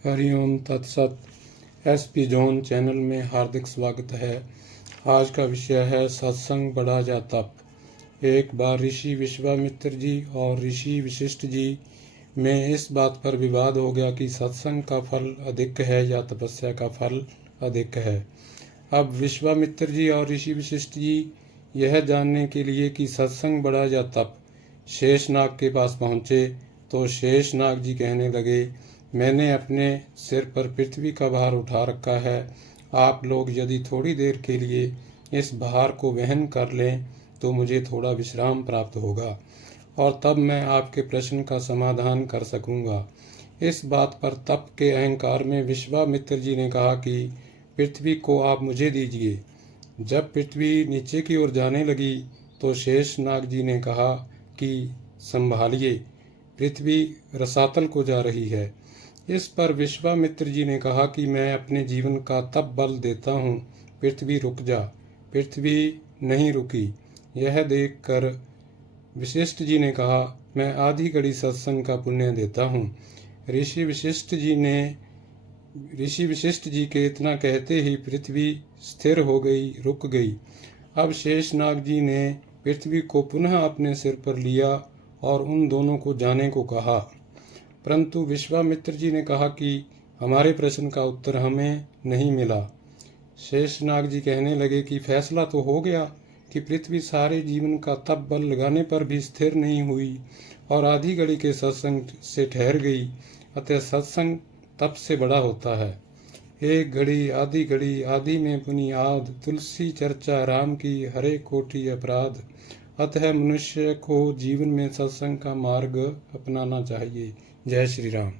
हरिओम तत्सत। SP zone channel में हार्दिक स्वागत है। आज का विषय है सत्संग बढ़ा जा तप। एक बार ऋषि विश्वामित्र जी और ऋषि वशिष्ठ जी में इस बात पर विवाद हो गया कि सत्संग का फल अधिक है या तपस्या का फल अधिक है। अब विश्वामित्र जी और ऋषि वशिष्ठ जी यह जानने के लिए कि सत्संग बढ़ा या तप शेषनाग के पास पहुँचे तो शेषनाग जी कहने लगे, मैंने अपने सिर पर पृथ्वी का भार उठा रखा है। आप लोग यदि थोड़ी देर के लिए इस भार को वहन कर लें तो मुझे थोड़ा विश्राम प्राप्त होगा और तब मैं आपके प्रश्न का समाधान कर सकूंगा। इस बात पर तप के अहंकार में विश्वामित्र जी ने कहा कि पृथ्वी को आप मुझे दीजिए। जब पृथ्वी नीचे की ओर जाने लगी तो शेषनाग जी ने कहा कि संभालिए, पृथ्वी रसातल को जा रही है। इस पर विश्वामित्र जी ने कहा कि मैं अपने जीवन का तब बल देता हूँ, पृथ्वी रुक जा। पृथ्वी नहीं रुकी। यह देखकर वशिष्ठ जी ने कहा, मैं आधी घड़ी सत्संग का पुण्य देता हूँ। ऋषि वशिष्ठ जी के इतना कहते ही पृथ्वी स्थिर हो गई, रुक गई। अब शेषनाग जी ने पृथ्वी को पुनः अपने सिर पर लिया और उन दोनों को जाने को कहा, परंतु विश्वामित्र जी ने कहा कि हमारे प्रश्न का उत्तर हमें नहीं मिला। शेषनाग जी कहने लगे कि फैसला तो हो गया कि पृथ्वी सारे जीवन का तप बल लगाने पर भी स्थिर नहीं हुई और आधी घड़ी के सत्संग से ठहर गई, अतः सत्संग तप से बड़ा होता है। एक घड़ी आदि में बुनियाद, तुलसी चर्चा राम की हरे कोटि अपराध। अतः मनुष्य को जीवन में सत्संग का मार्ग अपनाना चाहिए। जय श्री राम।